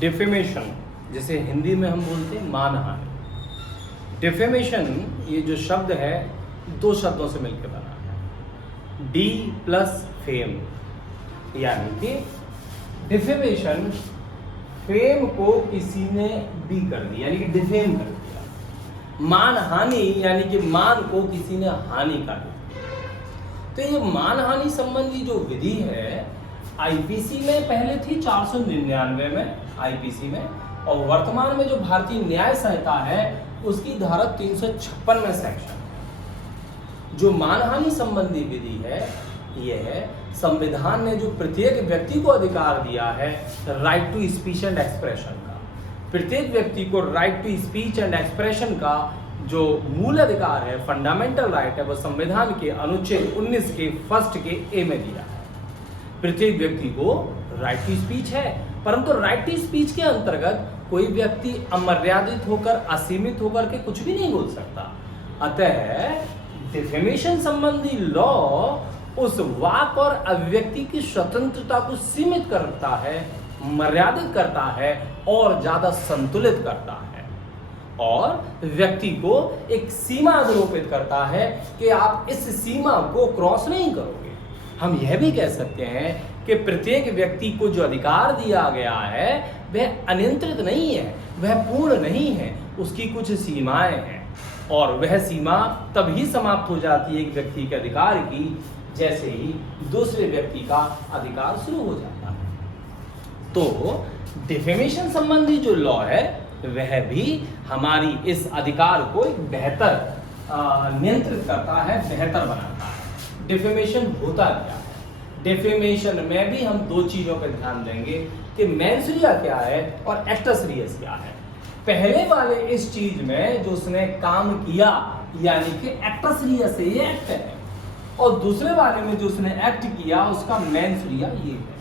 Defamation, जैसे हिंदी में हम बोलते हैं मानहानि। डिफेमेशन ये जो शब्द है दो शब्दों से मिलकर बना है, डी प्लस फेम, यानी कि डिफेमेशन फेम को किसी ने डी कर दिया, यानी कि डिफेम कर दिया। मानहानि यानी कि मान को किसी ने हानि कर दिया। तो ये मानहानि संबंधी जो विधि है आईपीसी में पहले थी 499 में आईपीसी में, और वर्तमान में जो भारतीय न्याय संहिता है उसकी धारा 356 में सेक्शन है। जो मानहानि संबंधी विधि है यह संविधान ने जो प्रत्येक व्यक्ति को अधिकार दिया है right to speech and expression का, प्रत्येक व्यक्ति को right to speech and expression का जो मूल अधिकार है, फंडामेंटल राइट है, वो संविधान के अनुच्छेद 19 के फर्स्ट के ए में दिया है। प्रत्येक व्यक्ति को राइट टू स्पीच है, परंतु राइट टू स्पीच के अंतर्गत कोई व्यक्ति अमर्यादित होकर, असीमित होकर के कुछ भी नहीं बोल सकता। अतः डिफेमेशन संबंधी लॉ उस वाक और अभिव्यक्ति की स्वतंत्रता को सीमित करता है, मर्यादित करता है और ज्यादा संतुलित करता है, और व्यक्ति को एक सीमा आरोपित करता है कि आप इस सीमा को क्रॉस नहीं करोगे। हम यह भी कह सकते हैं कि प्रत्येक व्यक्ति को जो अधिकार दिया गया है वह अनियंत्रित नहीं है, वह पूर्ण नहीं है, उसकी कुछ सीमाएं हैं, और वह सीमा तभी समाप्त हो जाती है एक व्यक्ति के अधिकार की जैसे ही दूसरे व्यक्ति का अधिकार शुरू हो जाता है। तो डिफेमेशन संबंधी जो लॉ है वह भी हमारी इस अधिकार को एक बेहतर नियंत्रित करता है, बेहतर बनाता है। डिफेमेशन होता क्या है? डिफेमेशन में भी हम दो चीजों पर ध्यान देंगे कि मेंस क्या है और एक्टस रियस क्या है। पहले वाले इस चीज में जो उसने काम किया यानी कि एक्टस रियस है, ये एक्ट है, और दूसरे वाले में जो उसने एक्ट किया उसका मेंस रिया ये है।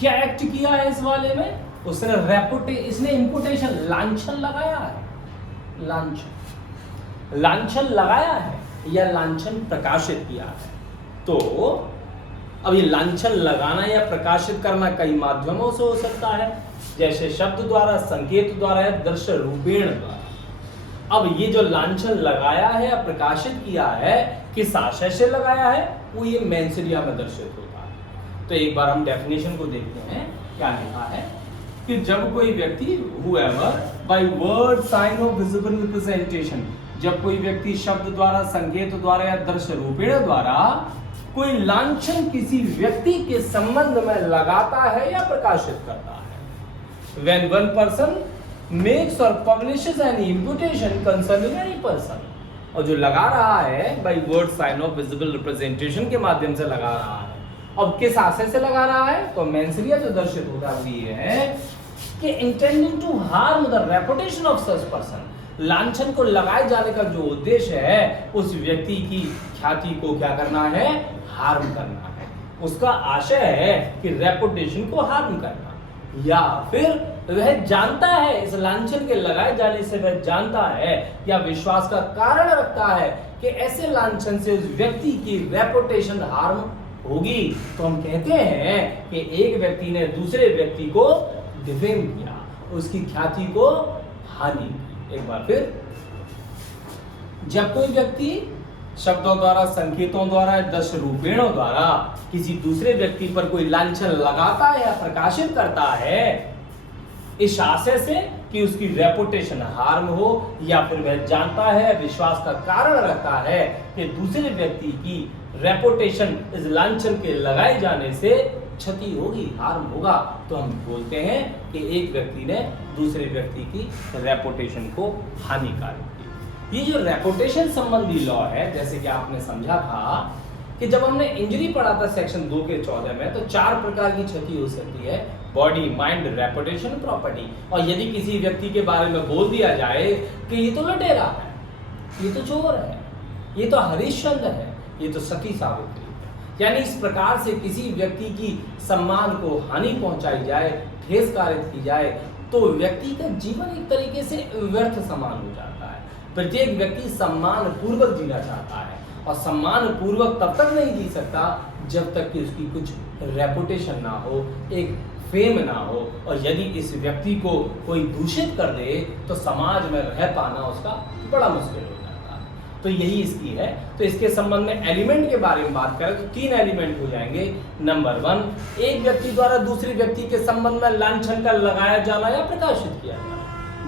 क्या एक्ट किया है इस वाले में? उसने इसने इंपुटेशन लांछन लगाया है, लांछन लगाया है या लांछन प्रकाशित किया है। तो अब ये लांछन लगाना या प्रकाशित करना कई माध्यमों से हो सकता है, जैसे शब्द द्वारा, संकेत द्वारा या दृश्य रूपेण द्वारा। अब ये जो लांछन लगाया है या प्रकाशित किया है किस आशय से लगाया है, वो ये मेंस रिया में दर्शित होता है। तो एक बार हम डेफिनेशन को देखते हैं, क्या लिखा है कि जब कोई व्यक्ति whoever by word sign of visible representation, जब कोई व्यक्ति शब्द द्वारा, संकेत द्वारा या दृश्य रूपेण द्वारा कोई लांछन किसी व्यक्ति के संबंध में लगाता है या प्रकाशित करता है। When one person makes or publishes an imputation concerning any person, और जो लगा रहा है by word sign of visible representation के माध्यम से लगा रहा है। अब किस आशय से लगा रहा है? तो मेंस रिया जो दर्शित होता है वो ये है कि intending to harm the reputation of such person, लांछन को लगाए जाने का जो उद्देश्य है उस व्यक्ति की ख्याति को क्या करना है? हार्म करना है। उसका आशय है कि रेपुटेशन को हार्म करना, या फिर वह जानता है इस लांछन के लगाए जाने से वह जानता है या विश्वास का कारण रखता है कि ऐसे लांछन से उस व्यक्ति की रेपुटेशन हार्म होगी। तो हम कहते हैं कि एक व्यक्ति ने दूसरे व्यक्ति को डिफेम किया, उसकी ख्याति को हानि की। एक बार फिर, जब कोई व्यक्ति शब्दों द्वारा, संकेतों द्वारा, दृश्य रूपेणों द्वारा किसी दूसरे व्यक्ति पर कोई लांछन लगाता है या प्रकाशित करता है इस आशय से कि उसकी रेपुटेशन हार्म हो, या फिर वह जानता है, विश्वास का कारण रखता है कि दूसरे व्यक्ति की रेपुटेशन इस लांछन के लगाए जाने से क्षति होगी, हार्म होगा, तो हम बोलते हैं कि एक व्यक्ति ने दूसरे व्यक्ति की रेपुटेशन को हानिकारक की। ये जो रेपुटेशन संबंधी लॉ है, जैसे कि आपने समझा था कि जब हमने इंजरी पढ़ा था सेक्शन 2 के 14 में, तो 4 प्रकार की क्षति हो सकती है, बॉडी, माइंड, रेपुटेशन, प्रॉपर्टी। और यदि किसी व्यक्ति के बारे में बोल दिया जाए कि ये तो लटेरा है, ये तो चोर है, ये तो हरिश्चंद्र है, ये तो सती सावित्री है, यानी इस प्रकार से किसी व्यक्ति की सम्मान को हानि पहुंचाई जाए, ठेस कारित की जाए, तो व्यक्ति का जीवन एक तरीके से व्यर्थ समान हो जाता है। प्रत्येक व्यक्ति सम्मान पूर्वक जीना चाहता है, और सम्मान पूर्वक तब तक नहीं जी सकता जब तक कि उसकी कुछ रेपुटेशन ना हो, एक फेम ना हो, और यदि इस व्यक्ति को कोई दूषित कर दे तो समाज में रह पाना उसका बड़ा मुश्किल हो जाता है। तो यही इसकी है। तो इसके संबंध में एलिमेंट के बारे में बात करें तो 3 एलिमेंट हो जाएंगे। नंबर 1, एक व्यक्ति द्वारा दूसरे व्यक्ति के संबंध में लांछन का लगाया जाना या प्रकाशित किया जाना।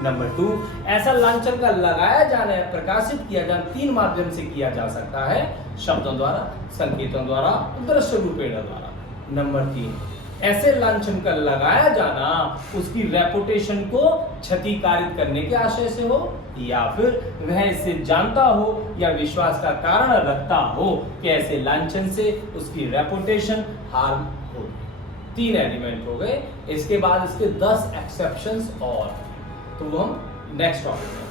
नंबर 2, ऐसा लांछन का लगाया जाना या प्रकाशित किया जाना 3 माध्यम से किया जा सकता है, शब्दों द्वारा, संकेतों द्वारा, दृश्य रूपेण द्वारा। नंबर 3, ऐसे लांछन का लगाया जाना उसकी रेपुटेशन को क्षतिकारित करने के आशय से हो, या फिर वह इसे जानता हो या विश्वास का कारण रखता हो कि ऐसे लांछन से उसकी रेपुटेशन हार्म हो। 3 एलिमेंट हो गए। इसके बाद इसके 10 एक्सेप्शंस और, तो वो हम नेक्स्ट टॉपिक में